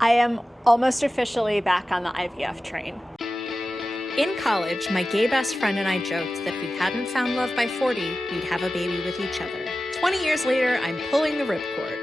I am almost officially back on the IVF train. In college, my gay best friend and I joked that if we hadn't found love by 40, we'd have a baby with each other. 20 years later, I'm pulling the ripcord.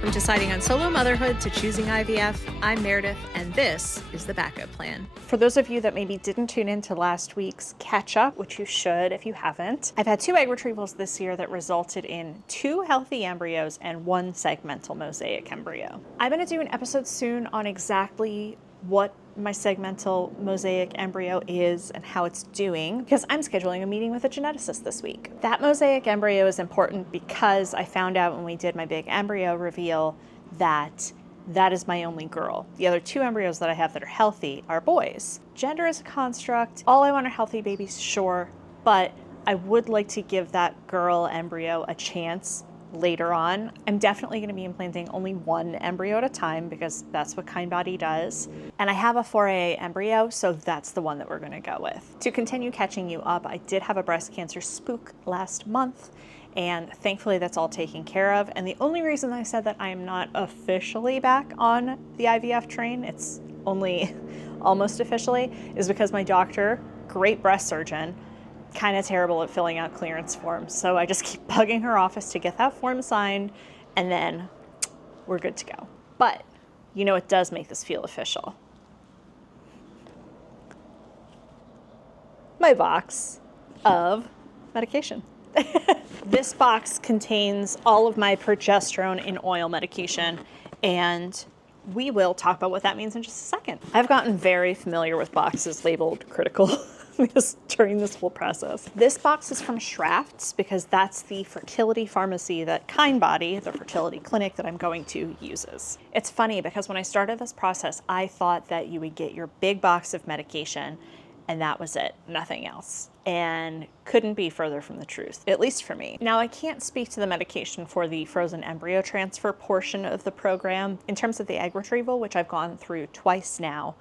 From deciding on solo motherhood to choosing IVF, I'm Meredith, and this is the backup plan. For those of you that maybe didn't tune into last week's catch up, which you should if you haven't, I've had 2 egg retrievals this year that resulted in 2 healthy embryos and 1 segmental mosaic embryo. I'm going to do an episode soon on exactly what my segmental mosaic embryo is and how it's doing, because I'm scheduling a meeting with a geneticist this week. That mosaic embryo is important because I found out when we did my big embryo reveal that that is my only girl. The other 2 embryos that I have that are healthy are boys. Gender is a construct. All I want are healthy babies, sure, but I would like to give that girl embryo a chance later on. I'm definitely going to be implanting only 1 embryo at a time because that's what Kindbody does. And I have a 4A embryo, so that's the one that we're going to go with. To continue catching you up, I did have a breast cancer spook last month, and thankfully that's all taken care of. And the only reason I said that I am not officially back on the IVF train, it's only almost officially, is because my doctor, great breast surgeon, kind of terrible at filling out clearance forms. So I just keep bugging her office to get that form signed, and then we're good to go. But you know, it does make this feel official. My box of medication. This box contains all of my progesterone in oil medication, and we will talk about what that means in just a second. I've gotten very familiar with boxes labeled critical during this whole process. This box is from Schrafft's because that's the fertility pharmacy that Kindbody, the fertility clinic that I'm going to, uses. It's funny because when I started this process, I thought that you would get your big box of medication and that was it, nothing else. And couldn't be further from the truth, at least for me. Now, I can't speak to the medication for the frozen embryo transfer portion of the program. In terms of the egg retrieval, which I've gone through twice now,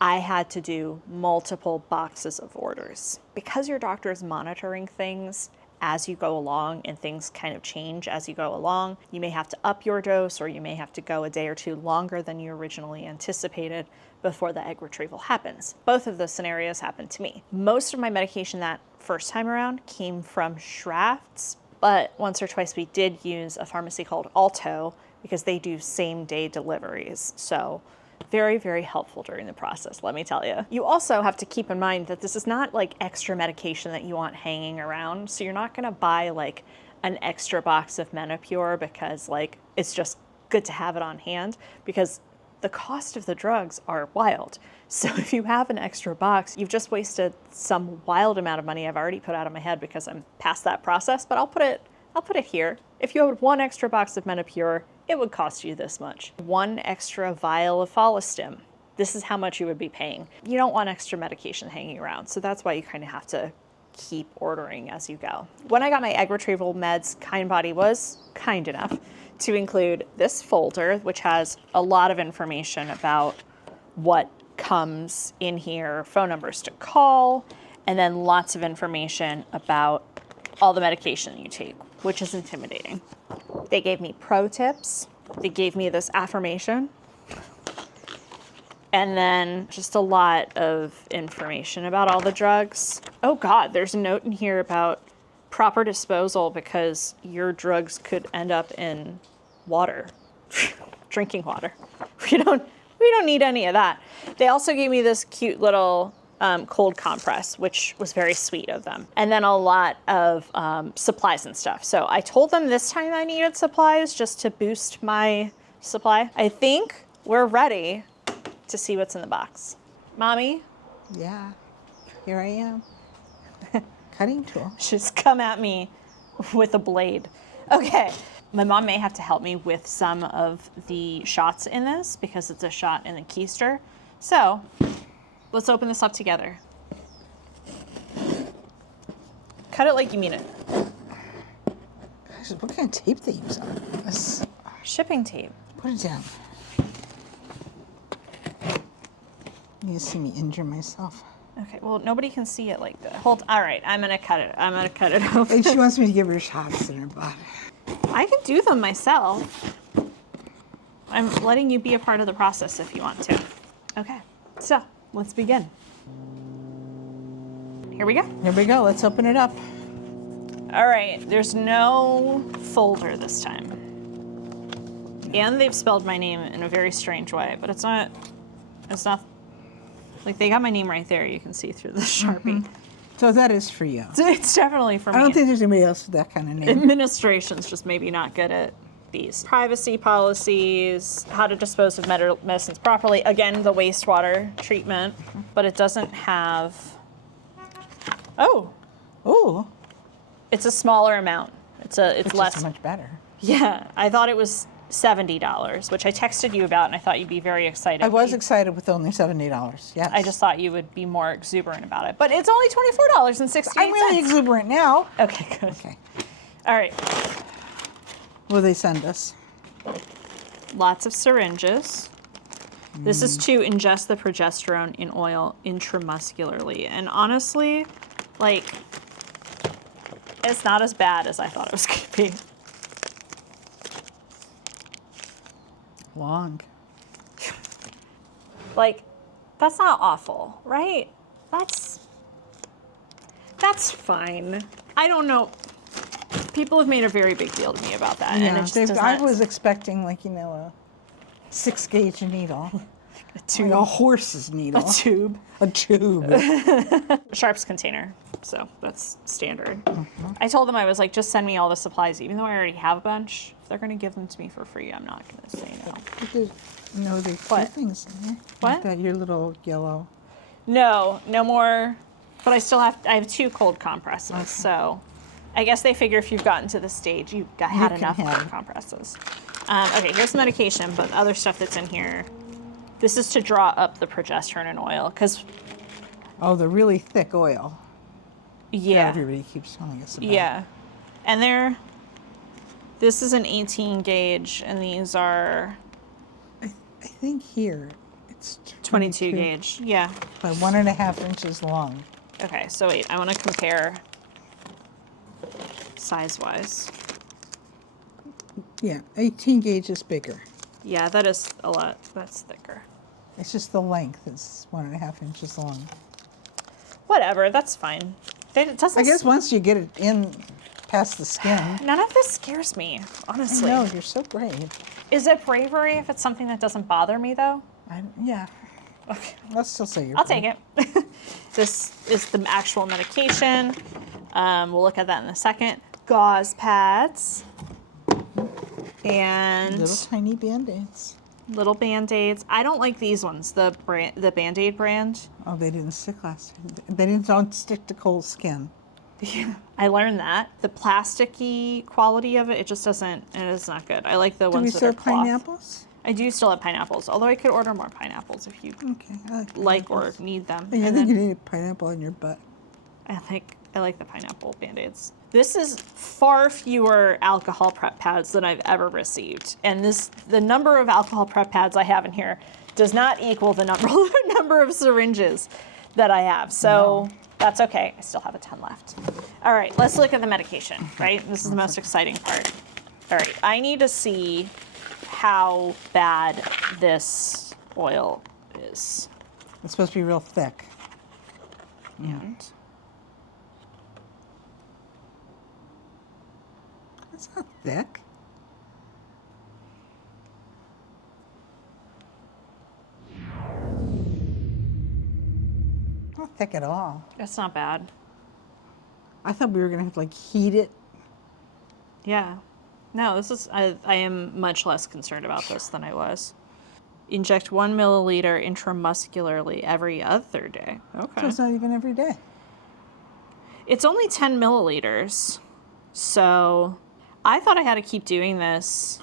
I had to do multiple boxes of orders. Because your doctor is monitoring things as you go along and things kind of change as you go along, you may have to up your dose or you may have to go a day or 2 longer than you originally anticipated before the egg retrieval happens. Both of those scenarios happened to me. Most of my medication that first time around came from Schrafft's, but once or twice we did use a pharmacy called Alto because they do same-day deliveries. So very, very helpful during the process, let me tell you. You also have to keep in mind that this is not like extra medication that you want hanging around. So you're not gonna buy like an extra box of Menopur because like it's just good to have it on hand, because the cost of the drugs are wild. So if you have an extra box, you've just wasted some wild amount of money I've already put out of my head because I'm past that process, but I'll put it here. If you had 1 extra box of Menopur, it would cost you this much. 1 extra vial of Follistim. This is how much you would be paying. You don't want extra medication hanging around, so that's why you kind of have to keep ordering as you go. When I got my egg retrieval meds, Kindbody was kind enough to include this folder, which has a lot of information about what comes in here, phone numbers to call, and then lots of information about all the medication you take, which is intimidating. They gave me pro tips. They gave me this affirmation. And then just a lot of information about all the drugs. Oh God, there's a note in here about proper disposal because your drugs could end up in water, drinking water. We don't need any of that. They also gave me this cute little cold compress, which was very sweet of them. And then a lot of supplies and stuff. So I told them this time I needed supplies just to boost my supply. I think we're ready to see what's in the box. Mommy? Yeah, here I am. Cutting tool. She's come at me with a blade. Okay, my mom may have to help me with some of the shots in this because it's a shot in the keister. So let's open this up together. Cut it like you mean it. Gosh, what kind of tape they use on this? Shipping tape. Put it down. You need to see me injure myself. Okay, well, nobody can see it like that. All right, I'm gonna cut it. I'm gonna cut it open. And she wants me to give her shots in her body. I can do them myself. I'm letting you be a part of the process if you want to. Okay, so let's begin. Here we go. Here we go. Let's open it up. All right, there's no folder this time. And they've spelled my name in a very strange way, but it's not, like they got my name right there. You can see through the Sharpie. So that is for you. It's definitely for me. I don't think there's anybody else with that kind of name. Administration's just maybe not good at these. Privacy policies, how to dispose of medicines properly. Again, the wastewater treatment, but it doesn't have, oh, it's a smaller amount. It's less. It's much better. Yeah, I thought it was $70, which I texted you about, and I thought you'd be very excited. I was excited with only $70. Yes. I just thought you would be more exuberant about it, but it's only $24.68. I'm really exuberant now. Okay, good. Okay. All right. What will they send us? Lots of syringes. This is to ingest the progesterone in oil intramuscularly, and honestly, like, it's not as bad as I thought it was going to be. Long. Like, that's not awful, right? That's fine. I don't know. People have made a very big deal to me about that. Yeah, and it just does I not- was expecting, like, a 6-gauge needle. a tube. Like a horse's needle. A tube. A tube. Sharps container. So that's standard. I told them, I was like, just send me all the supplies, even though I already have a bunch. If they're going to give them to me for free, I'm not going to say no. No, there's What? things in there. What? Like that, your little yellow. No more. But I have 2 cold compresses. Okay. So I guess they figure if you've gotten to this stage, you've had enough cold compresses. Okay, here's the medication, but the other stuff that's in here. This is to draw up the progesterone in oil, because... Oh, the really thick oil. Yeah. That everybody keeps telling us about. Yeah. And this is an 18 gauge, and these are... I think here it's 22 gauge. Yeah. By 1.5 inches long. Okay, so wait, I want to compare size-wise. Yeah, 18 gauge is bigger. Yeah, that is a lot. That's thicker. It's just the length is 1.5 inches long. Whatever, that's fine. It doesn't. I guess once you get it in past the skin. None of this scares me, honestly. No, you're so brave. Is it bravery if it's something that doesn't bother me, though? Yeah. Okay. Let's still say you're I'll brave. take it. This is the actual medication. We'll look at that in a second. Gauze pads. And Little tiny Band-Aids. little Band-Aids. I don't like these ones, the Band-Aid brand. Oh, they didn't stick last time. They don't stick to cold skin. Yeah, I learned that. The plasticky quality of it, it just doesn't, it is not good. I like the Do we ones that are serve cloth. pineapples? I do still have pineapples, although I could order more pineapples if you Okay, I like like or pineapples. need them. Yeah, I And think you then need a pineapple in your butt. I like the pineapple Band-Aids. This is far fewer alcohol prep pads than I've ever received. And the number of alcohol prep pads I have in here does not equal the number of syringes that I have. So that's okay. I still have a ton left. All right, let's look at the medication, right? This is the most exciting part. All right, I need to see how bad this oil is. It's supposed to be real thick. And It's not thick. Not thick at all. it's not bad. I thought we were gonna have to like heat it. Yeah. No, this is, I am much less concerned about this than I was. Inject 1 milliliter intramuscularly every other day. So Okay. it's not even every day. It's only 10 milliliters. So I thought I had to keep doing this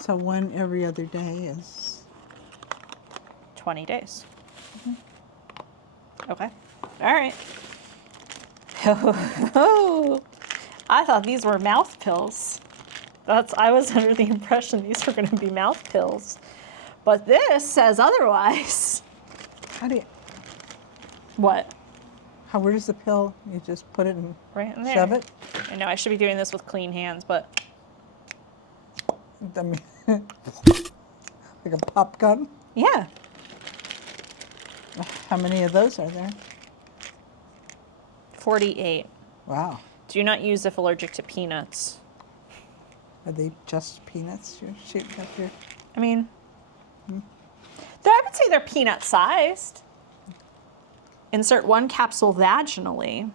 So one every other day is 20 days. Okay. All right. I thought these were mouth pills. I was under the impression these were going to be mouth pills. But this says otherwise. how do you What? where does the pill? You just put it and Right in there. shove it? I know I should be doing this with clean hands, but I mean, Like a pop gun? Yeah. How many of those are there? 48. Wow. Do not use if allergic to peanuts. Are they just peanuts you're shooting up here? I mean, I would say they're peanut sized. Insert 1 capsule vaginally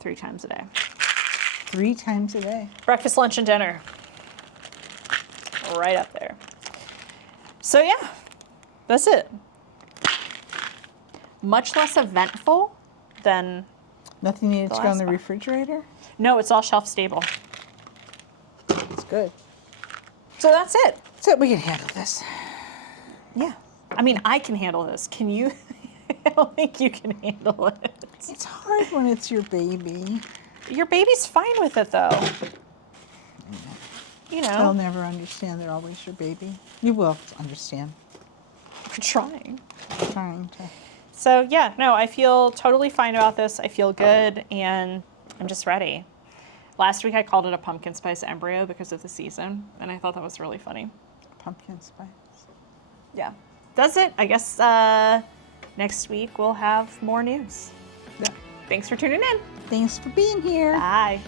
3 times a day. 3 times a day. Breakfast, lunch, and dinner. Right up there. So yeah, that's it. Much less eventful than, Nothing needed to go in the last one. refrigerator? no, it's all shelf stable. It's good. So that's it. So we can handle this. Yeah. I mean, I can handle this. Can you? I don't think you can handle it. It's hard when it's your baby. Your baby's fine with it, though. You They'll know, never understand they're always your baby. You will understand. we're trying. Trying to. So yeah, no, I feel totally fine about this. I feel good, and I'm just ready. Last week I called it a pumpkin spice embryo because of the season, and I thought that was really funny. Pumpkin spice. Yeah. That's it. I guess next week we'll have more news. Yeah. Thanks for tuning in. Thanks for being here. Bye.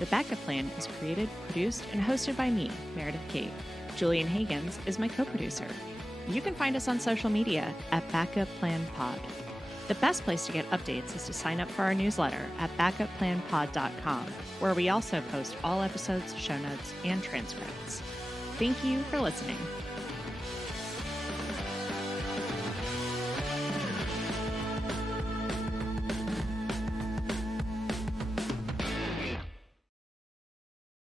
The Backup Plan is created, produced, and hosted by me, Meredith Kate. Julian Hagans is my co-producer. You can find us on social media at Backup Plan Pod. The best place to get updates is to sign up for our newsletter at backupplanpod.com, where we also post all episodes, show notes, and transcripts. Thank you for listening.